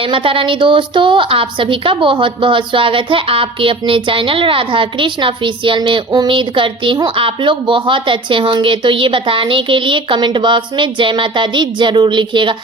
जय माता रानी दोस्तों, आप सभी का बहुत बहुत स्वागत है आपके अपने चैनल राधा कृष्ण ऑफिशियल में। उम्मीद करती हूँ आप लोग बहुत अच्छे होंगे। तो ये बताने के लिए कमेंट बॉक्स में जय माता दी जरूर लिखिएगा।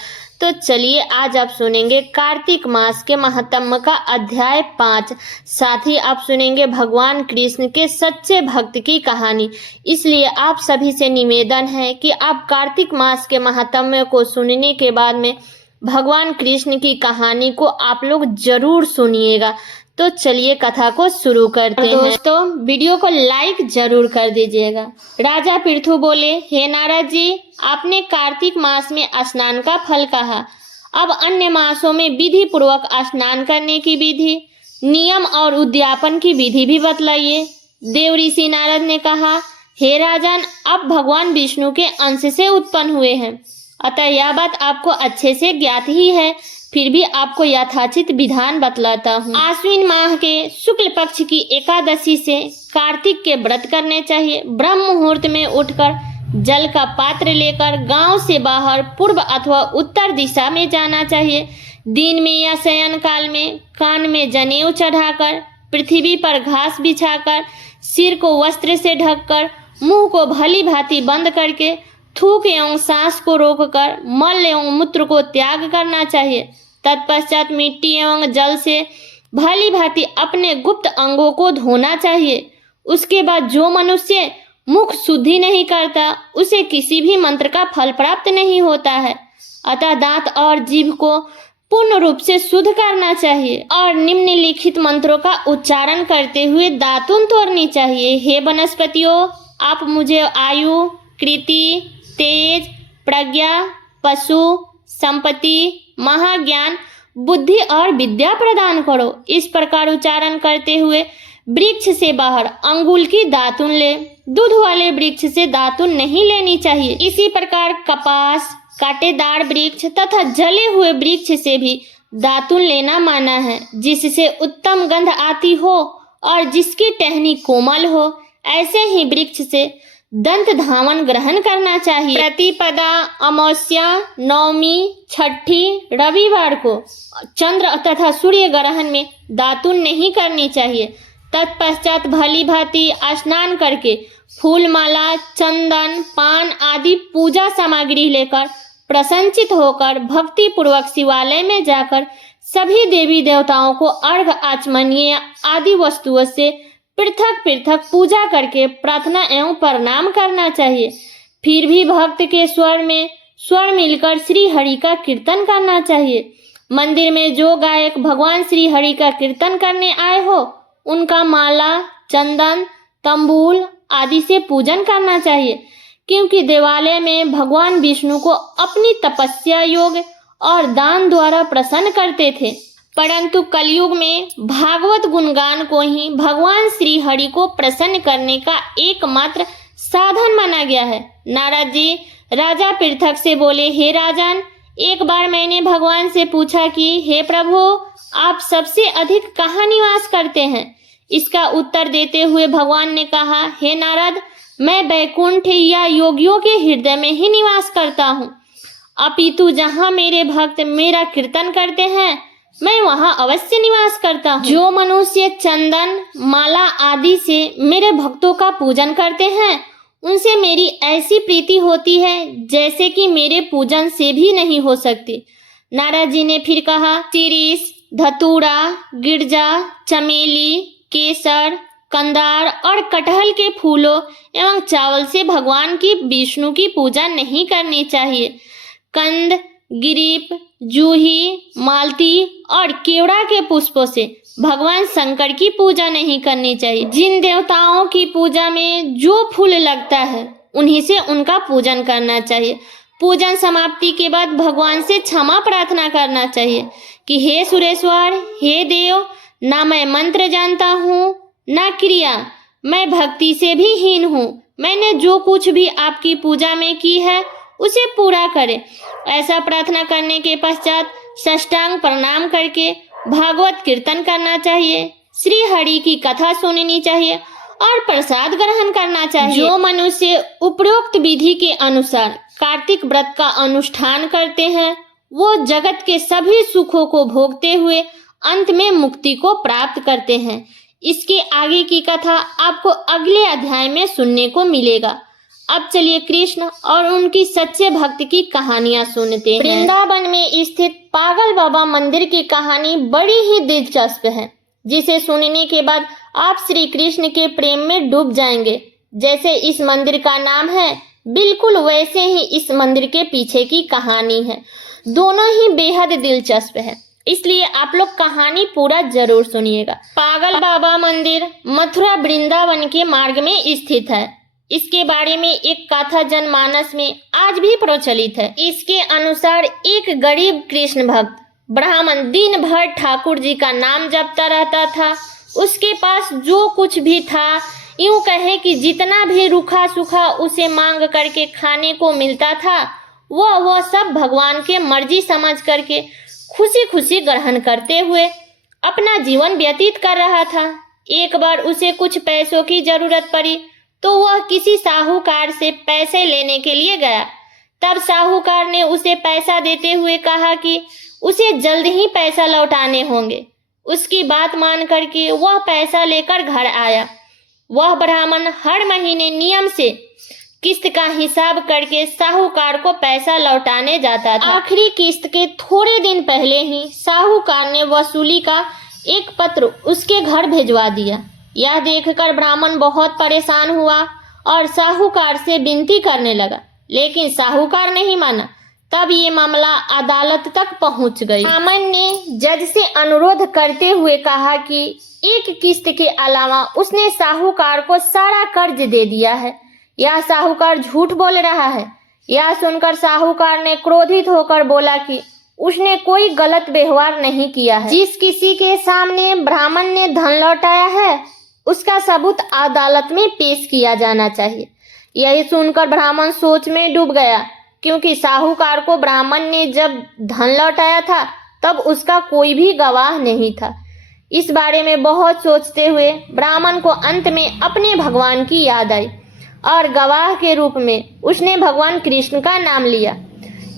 तो चलिए आज आप सुनेंगे कार्तिक मास के महात्म्य का अध्याय 5। साथ ही आप सुनेंगे भगवान कृष्ण के सच्चे भक्त की कहानी। इसलिए आप सभी से निवेदन है कि आप कार्तिक मास के महात्म्य को सुनने के बाद में भगवान कृष्ण की कहानी को आप लोग जरूर सुनिएगा। तो चलिए कथा को शुरू करते हैं। दोस्तों वीडियो को लाइक जरूर कर दीजिएगा। राजा पृथु बोले, हे नारद जी, आपने कार्तिक मास में स्नान का फल कहा, अब अन्य मासों में विधि पूर्वक स्नान करने की विधि, नियम और उद्यापन की विधि भी बतलाइए। देव ऋषि नारद ने कहा, हे राजन, आप भगवान विष्णु के अंश से उत्पन्न हुए हैं, अतः यह बात आपको अच्छे से ज्ञात ही है, फिर भी आपको यथाचित विधान बतलाता हूँ। आश्विन माह के शुक्ल पक्ष की एकादशी से कार्तिक के व्रत करने चाहिए। ब्रह्म मुहूर्त में उठकर जल का पात्र लेकर गांव से बाहर पूर्व अथवा उत्तर दिशा में जाना चाहिए। दिन में या शयन काल में कान में जनेऊ चढ़ाकर, पृथ्वी पर घास बिछाकर, सिर को वस्त्र से ढककर, मुंह को भली भांति बंद करके, थूक एवं सांस को रोककर मल एवं मूत्र को त्याग करना चाहिए। तत्पश्चात मिट्टी एवं जल से भली भांति अपने गुप्त अंगों को धोना चाहिए। उसके बाद जो मनुष्य मुख शुद्धि नहीं करता उसे किसी भी मंत्र का फल प्राप्त नहीं होता है। अतः दांत और जीभ को पूर्ण रूप से शुद्ध करना चाहिए और निम्नलिखित मंत्रों का उच्चारण करते हुए दातुन तोड़नी चाहिए। हे वनस्पतियों, आप मुझे आयु, कृति, तेज, प्रज्ञा, पशु, संपत्ति, महाज्ञान, बुद्धि और विद्या प्रदान करो। इस प्रकार उच्चारण करते हुए वृक्ष से बाहर अंगुल की दातुन ले। दूध वाले वृक्ष से दातुन नहीं लेनी चाहिए। इसी प्रकार कपास, कांटेदार वृक्ष तथा जले हुए वृक्ष से भी दातुन लेना माना है, जिससे उत्तम गंध आती हो और जिसकी टहनी कोमल हो। ऐसे ही वृक्ष से दंत धावन ग्रहण करना चाहिए। प्रतिपदा, अमावस्या, नवमी, छठी, रविवार को चंद्र तथा सूर्य ग्रहण में दातुन नहीं करनी चाहिए। तत्पश्चात भली भांति स्नान करके फूल माला, चंदन, पान आदि पूजा सामग्री लेकर प्रसन्नचित होकर भक्ति पूर्वक शिवालय में जाकर सभी देवी देवताओं को अर्घ, आचमनीय आदि वस्तुओं से पृथक पृथक पूजा करके प्रार्थना एवं प्रणाम करना चाहिए। फिर भी भक्त के स्वर मिलकर श्री हरि का कीर्तन करना चाहिए। मंदिर में जो गायक भगवान श्री हरि का कीर्तन करने आए हो उनका माला, चंदन, तंबूल आदि से पूजन करना चाहिए, क्योंकि देवालय में भगवान विष्णु को अपनी तपस्या, योग और दान द्वारा प्रसन्न करते थे। परंतु कलयुग में भागवत गुणगान को ही भगवान श्री हरि को प्रसन्न करने का एकमात्र साधन माना गया है। नारद जी राजा पृथक से बोले, हे राजन, एक बार मैंने भगवान से पूछा कि हे प्रभु, आप सबसे अधिक कहाँ निवास करते हैं? इसका उत्तर देते हुए भगवान ने कहा, हे नारद, मैं वैकुंठ या योगियों के हृदय में ही निवास करता हूँ। अपितु जहाँ मेरे भक्त मेरा कीर्तन करते हैं मैं वहां अवश्य निवास करता हूँ। जो मनुष्य चंदन, माला आदि से मेरे भक्तों का पूजन करते हैं उनसे मेरी ऐसी प्रीति होती है जैसे कि मेरे पूजन से भी नहीं हो सकती। नारद जी ने फिर कहा, शिरीष, धतूरा, गिरजा, चमेली, केसर, कंदार और कटहल के फूलों एवं चावल से भगवान की विष्णु की पूजा नहीं करनी चाहिए। कंद, गिरीप, जूही, मालती और केवड़ा के पुष्पों से भगवान शंकर की पूजा नहीं करनी चाहिए। जिन देवताओं की पूजा में जो फूल लगता है उन्हीं से उनका पूजन करना चाहिए। पूजन समाप्ति के बाद भगवान से क्षमा प्रार्थना करना चाहिए कि हे सुरेश्वर, हे देव, ना मैं मंत्र जानता हूँ ना क्रिया, मैं भक्ति से भी हीन हूँ। मैंने जो कुछ भी आपकी पूजा में की है उसे पूरा करे। ऐसा प्रार्थना करने के पश्चात साष्टांग प्रणाम करके भागवत कीर्तन करना चाहिए, श्री हरि की कथा सुननी चाहिए और प्रसाद ग्रहण करना चाहिए। जो मनुष्य उपरोक्त विधि के अनुसार कार्तिक व्रत का अनुष्ठान करते हैं वो जगत के सभी सुखों को भोगते हुए अंत में मुक्ति को प्राप्त करते हैं। इसके आगे की कथा आपको अगले अध्याय में सुनने को मिलेगा। अब चलिए कृष्ण और उनकी सच्चे भक्त की कहानियां सुनते हैं। वृंदावन में स्थित पागल बाबा मंदिर की कहानी बड़ी ही दिलचस्प है, जिसे सुनने के बाद आप श्री कृष्ण के प्रेम में डूब जाएंगे। जैसे इस मंदिर का नाम है, बिल्कुल वैसे ही इस मंदिर के पीछे की कहानी है। दोनों ही बेहद दिलचस्प है, इसलिए आप लोग कहानी पूरा जरूर सुनिएगा। पागल बाबा मंदिर मथुरा वृंदावन के मार्ग में स्थित है। इसके बारे में एक कथा जनमानस में आज भी प्रचलित है। इसके अनुसार एक गरीब कृष्ण भक्त ब्राह्मण दिन भर ठाकुर जी का नाम जपता रहता था। उसके पास जो कुछ भी था, यूं कहे कि जितना भी रूखा सूखा उसे मांग करके खाने को मिलता था, वह सब भगवान के मर्जी समझ करके खुशी खुशी ग्रहण करते हुए अपना जीवन व्यतीत कर रहा था। एक बार उसे कुछ पैसों की जरूरत पड़ी तो वह किसी साहूकार से पैसे लेने के लिए गया। तब साहूकार ने उसे पैसा देते हुए कहा कि उसे जल्द ही पैसा लौटाने होंगे। उसकी बात मान करके वह पैसा लेकर घर आया। वह ब्राह्मण हर महीने नियम से किस्त का हिसाब करके साहूकार को पैसा लौटाने जाता था। आखिरी किस्त के थोड़े दिन पहले ही साहूकार ने वसूली का एक पत्र उसके घर भिजवा दिया। यह देखकर ब्राह्मण बहुत परेशान हुआ और साहूकार से विनती करने लगा, लेकिन साहूकार नहीं माना। तब ये मामला अदालत तक पहुंच गई। ब्राह्मण ने जज से अनुरोध करते हुए कहा कि एक किस्त के अलावा उसने साहूकार को सारा कर्ज दे दिया है। यह साहूकार झूठ बोल रहा है। यह सुनकर साहूकार ने क्रोधित होकर बोला कि उसने कोई गलत व्यवहार नहीं किया है। जिस किसी के सामने ब्राह्मण ने धन लौटाया है, उसका सबूत अदालत में पेश किया जाना चाहिए। यही सुनकर ब्राह्मण सोच में डूब गया, क्योंकि साहूकार को ब्राह्मण ने जब धन लौटाया था तब उसका कोई भी गवाह नहीं था। इस बारे में बहुत सोचते हुए ब्राह्मण को अंत में अपने भगवान की याद आई और गवाह के रूप में उसने भगवान कृष्ण का नाम लिया।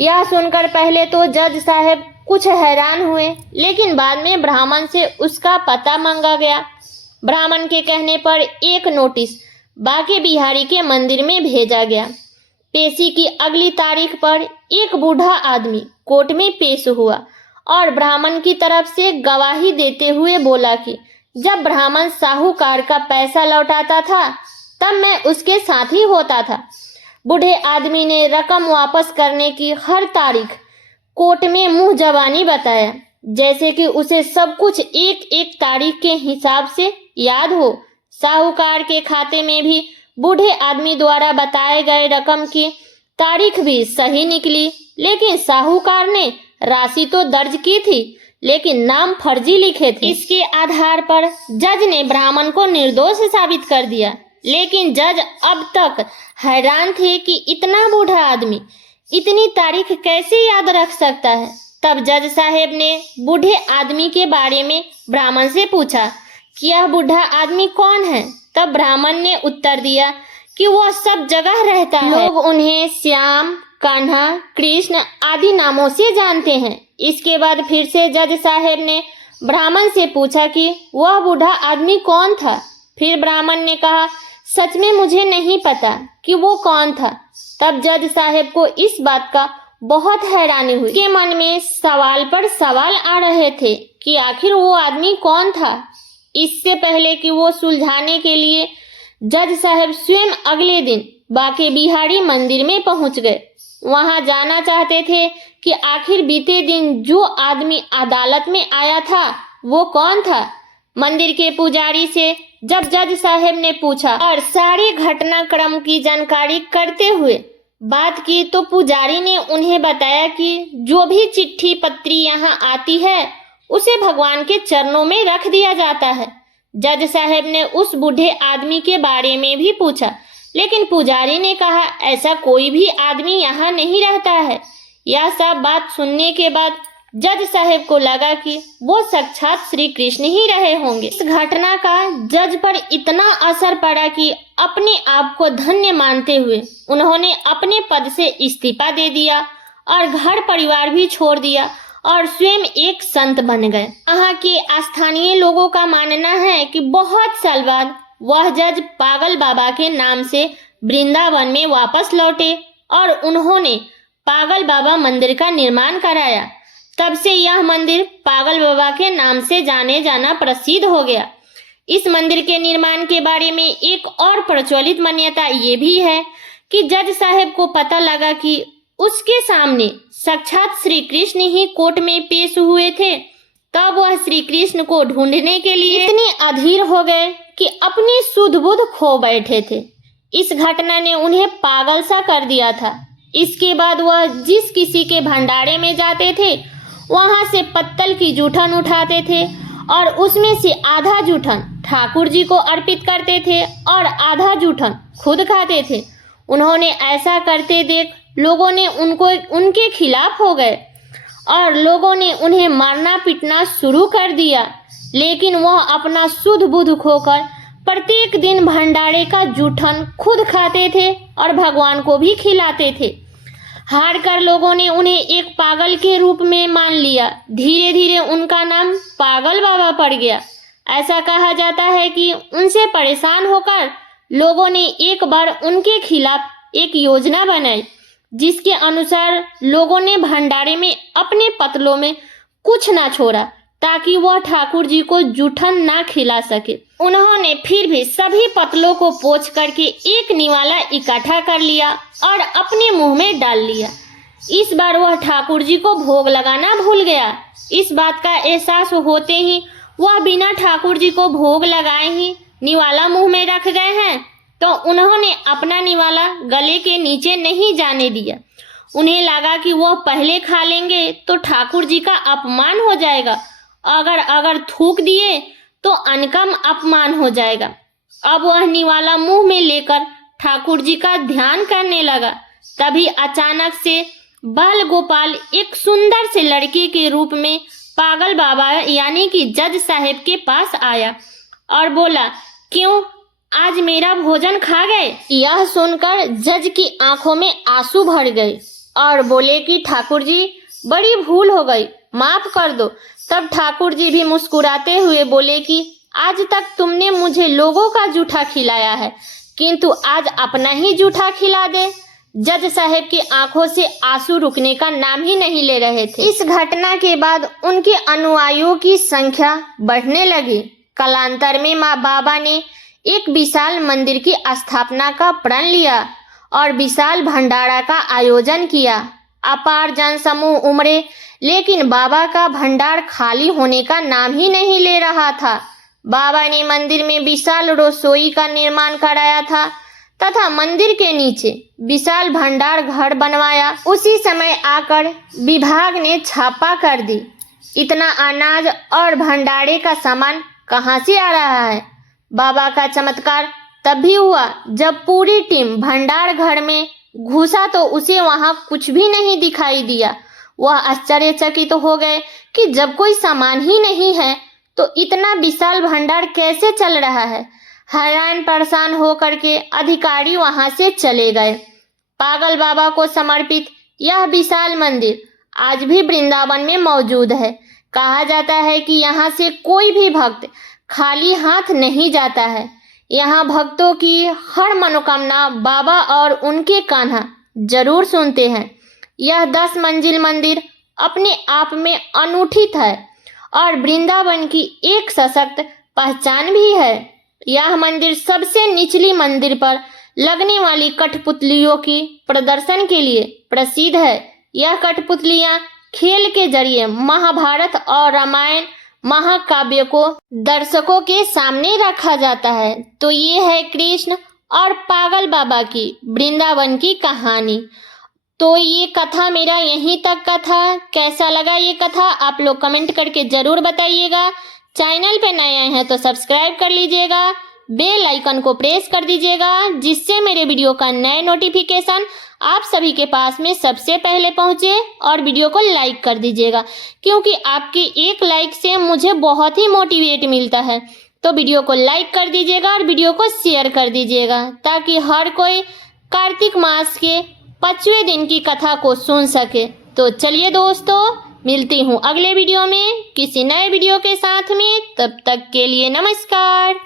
यह सुनकर पहले तो जज साहब कुछ हैरान हुए, लेकिन बाद में ब्राह्मण से उसका पता मांगा गया। ब्राह्मण के कहने पर एक नोटिस बांके बिहारी के मंदिर में भेजा गया। पेशी की अगली तारीख पर एक बूढ़ा आदमी कोर्ट में पेश हुआ और ब्राह्मण की तरफ से गवाही देते हुए बोला कि जब ब्राह्मण साहूकार का पैसा लौटाता था तब मैं उसके साथ ही होता था। बूढ़े आदमी ने रकम वापस करने की हर तारीख कोर्ट में मुंह जबानी बताया, जैसे कि उसे सब कुछ एक एक तारीख के हिसाब से याद हो। साहूकार के खाते में भी बूढ़े आदमी द्वारा बताए गए रकम की तारीख भी सही निकली, लेकिन साहूकार ने राशि तो दर्ज की थी, लेकिन नाम फर्जी लिखे थे। इसके आधार पर जज ने ब्राह्मण को निर्दोष साबित कर दिया, लेकिन जज अब तक हैरान थे कि इतना बूढ़ा आदमी इतनी तारीख कैसे याद रख सकता है। तब जज साहब ने बूढ़े आदमी के बारे में ब्राह्मण से पूछा कि यह बूढ़ा आदमी कौन है। तब ब्राह्मण ने उत्तर दिया कि वह सब जगह रहता है। लोग उन्हें श्याम, कान्हा, कृष्ण आदि नामों से जानते हैं। इसके बाद फिर से जज साहब ने ब्राह्मण से पूछा कि वह बूढ़ा आदमी कौन था। फिर ब्राह्मण ने कहा, सच में मुझे नहीं पता कि वो कौन था। तब जज साहब को इस बात का बहुत हैरानी हुई। के मन में सवाल पर सवाल आ रहे थे कि आखिर वो आदमी कौन था। इससे पहले कि वो सुलझाने के लिए जज साहब स्वयं अगले दिन बांके बिहारी मंदिर में पहुंच गए। वहां जाना चाहते थे कि आखिर बीते दिन जो आदमी अदालत में आया था वो कौन था। मंदिर के पुजारी से जब जज साहब ने पूछा और सारे घटनाक्रम की जानकारी करते हुए बात की, तो पुजारी ने उन्हें बताया कि जो भी चिट्ठी पत्री यहाँ आती है उसे भगवान के चरणों में रख दिया जाता है। जज साहब ने उस बूढ़े आदमी के बारे में भी पूछा, लेकिन पुजारी ने कहा ऐसा कोई भी आदमी यहाँ नहीं रहता है। यह सब बात सुनने के बाद जज साहब को लगा कि वो साक्षात श्री कृष्ण ही रहे होंगे। इस घटना का जज पर इतना असर पड़ा कि अपने आप को धन्य मानते हुए उन्होंने अपने पद से इस्तीफा दे दिया और घर परिवार भी छोड़ दिया और स्वयं एक संत बन गए। यहाँ के स्थानीय लोगों का मानना है कि बहुत साल बाद वह जज पागल बाबा के नाम से वृंदावन में वापस लौटे और उन्होंने पागल बाबा मंदिर का निर्माण कराया। तब से यह मंदिर पागल बाबा के नाम से जाने जाना प्रसिद्ध हो गया। इस मंदिर के निर्माण के बारे में एक और प्रचलित मान्यता ये भी है कि जज साहब को पता लगा कि उसके सामने साक्षात श्री कृष्ण ही कोर्ट में पेश हुए थे। तब वह श्री कृष्ण को ढूंढने के लिए इतने अधीर हो गए कि अपनी सुध बुध खो बैठे थे। इस घटना ने उन्हें पागल सा कर दिया था। इसके बाद वह जिस किसी के भंडारे में जाते थे वहां से पत्तल की जूठन उठाते थे और उसमें से आधा जूठन ठाकुर जी को अर्पित करते थे और आधा जूठन खुद खाते थे। उन्होंने ऐसा करते देख लोगों ने उनके खिलाफ हो गए और लोगों ने उन्हें मारना पीटना शुरू कर दिया। लेकिन वह अपना सुध बुध खोकर प्रत्येक दिन भंडारे का जूठन खुद खाते थे और भगवान को भी खिलाते थे। हार कर लोगों ने उन्हें एक पागल के रूप में मान लिया। धीरे धीरे उनका नाम पागल बाबा पड़ गया। ऐसा कहा जाता है कि उनसे परेशान होकर लोगों ने एक बार उनके खिलाफ एक योजना बनाई, जिसके अनुसार लोगों ने भंडारे में अपने पतलों में कुछ ना छोड़ा ताकि वह ठाकुर जी को जूठन ना खिला सके। उन्होंने फिर भी सभी पतलों को पोंछ करके एक निवाला इकट्ठा कर लिया और अपने मुंह में डाल लिया। इस बार वह ठाकुर जी को भोग लगाना भूल गया। इस बात का एहसास होते ही वह बिना ठाकुर जी को भोग लगाए ही निवाला मुंह में रख गए हैं, तो उन्होंने अपना निवाला गले के नीचे नहीं जाने दिया। उन्हें लगा कि वह पहले खा लेंगे तो ठाकुर जी का अपमान हो जाएगा, अगर थूक दिए तो अनकम अपमान हो जाएगा। अब वह निवाला मुंह में लेकर ठाकुर जी का ध्यान करने लगा। तभी अचानक से बाल गोपाल एक सुंदर से लड़के के रूप में पागल बाबा यानी कि जज साहब के पास आया और बोला, क्यों आज मेरा भोजन खा गए? यह सुनकर जज की आंखों में आंसू भर गए और बोले कि ठाकुर जी बड़ी भूल हो गई, माफ कर दो। तब ठाकुर जी भी मुस्कुराते हुए बोले कि आज तक तुमने मुझे लोगों का जूठा खिलाया है, किंतु आज अपना ही जूठा खिला दे। जज साहब की आंखों से आंसू रुकने का नाम ही नहीं ले रहे थे। इस घटना के बाद उनके अनुयायियों की संख्या बढ़ने लगी। कालांतर में माँ बाबा ने एक विशाल मंदिर की स्थापना का प्रण लिया और विशाल भंडारा का आयोजन किया। अपार जन समूह उमड़े, लेकिन बाबा का भंडार खाली होने का नाम ही नहीं ले रहा था। बाबा ने मंदिर में विशाल रसोई का निर्माण कराया था तथा मंदिर के नीचे विशाल भंडार घर बनवाया। उसी समय आकर विभाग ने छापा कर दी। इतना अनाज और भंडारे का सामान कहाँ से आ रहा है? बाबा का चमत्कार तब भी हुआ जब पूरी टीम भंडार घर में घुसा तो उसे वहां कुछ भी नहीं दिखाई दिया। वह आश्चर्यचकित हो गए कि जब कोई सामान ही नहीं है तो इतना विशाल भंडार कैसे चल रहा है। हैरान परेशान होकर के अधिकारी वहां से चले गए। पागल बाबा को समर्पित यह विशाल मंदिर आज भी वृंदावन में मौजूद है। कहा जाता है कि यहाँ से कोई भी भक्त खाली हाथ नहीं जाता है। यहाँ भक्तों की हर मनोकामना बाबा और उनके कान्हा जरूर सुनते हैं। यह 10 मंजिल मंदिर अपने आप में अनूठी है और वृंदावन की एक सशक्त पहचान भी है। यह मंदिर सबसे निचली मंदिर पर लगने वाली कठपुतलियों की प्रदर्शन के लिए प्रसिद्ध है। यह कठपुतलियां खेल के जरिए महाभारत और रामायण महाकाव्य को दर्शकों के सामने रखा जाता है। तो ये है कृष्ण और पागल बाबा की वृंदावन की कहानी। तो ये कथा मेरा यहीं तक का था। कैसा लगा ये कथा आप लोग कमेंट करके जरूर बताइएगा। चैनल पे नए आए हैं तो सब्सक्राइब कर लीजिएगा, बेल आइकन को प्रेस कर दीजिएगा, जिससे मेरे वीडियो का नए नोटिफिकेशन आप सभी के पास में सबसे पहले पहुंचे। और वीडियो को लाइक कर दीजिएगा, क्योंकि आपके एक लाइक से मुझे बहुत ही मोटिवेट मिलता है। तो वीडियो को लाइक कर दीजिएगा और वीडियो को शेयर कर दीजिएगा, ताकि हर कोई कार्तिक मास के 5वें दिन की कथा को सुन सके। तो चलिए दोस्तों, मिलती हूँ अगले वीडियो में किसी नए वीडियो के साथ में। तब तक के लिए नमस्कार।